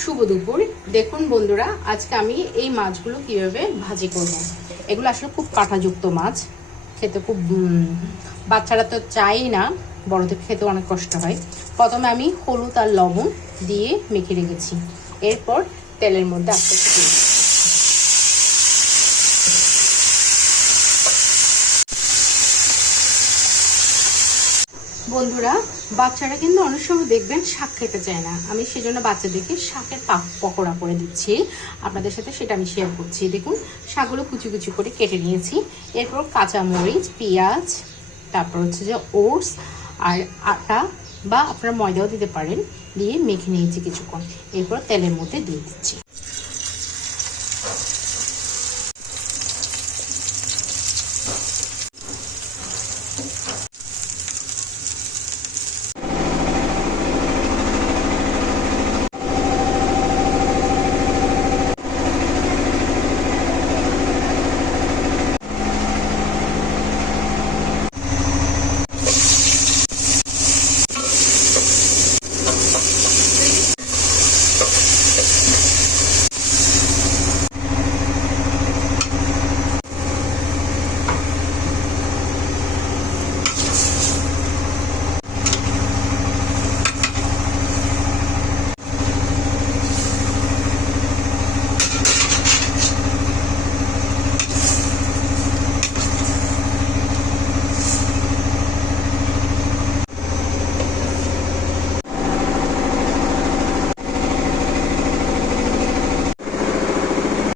শুভ দুপুর। দেখুন বন্ধুরা, আজকে আমি এই মাছগুলো কিভাবে ভাজি করব। এগুলো আসলে খুব কাঁটাযুক্ত মাছ, খেতে খুব বাচ্চারা তো চাই না, বড়দের খেতে অনেক কষ্ট হয়। প্রথমে আমি হলুদ আর লবণ দিয়ে মেখে রেখেছি, এরপর তেলের মধ্যে আস্তে আস্তে দিয়ে দিচ্ছি। বন্ধুরা, বাচ্চারা কিন্তু অনেক সময় দেখবেন শাক খেতে চায় না, আমি সেজন্য বাচ্চাদেরকে শাকের পকোড়া করে দিচ্ছি। আপনাদের সাথে সেটা আমি শেয়ার করছি। দেখুন, শাকগুলো কুচি কুচি করে কেটে নিয়েছি, এরপর কাঁচামরিচ, পেঁয়াজ, তারপর হচ্ছে যে ওটস আর আটা বা আপনারা ময়দাও দিতে পারেন, দিয়ে মেখে নিয়েছি কিছুক্ষণ, এরপর তেলের মধ্যে দিয়ে দিচ্ছি।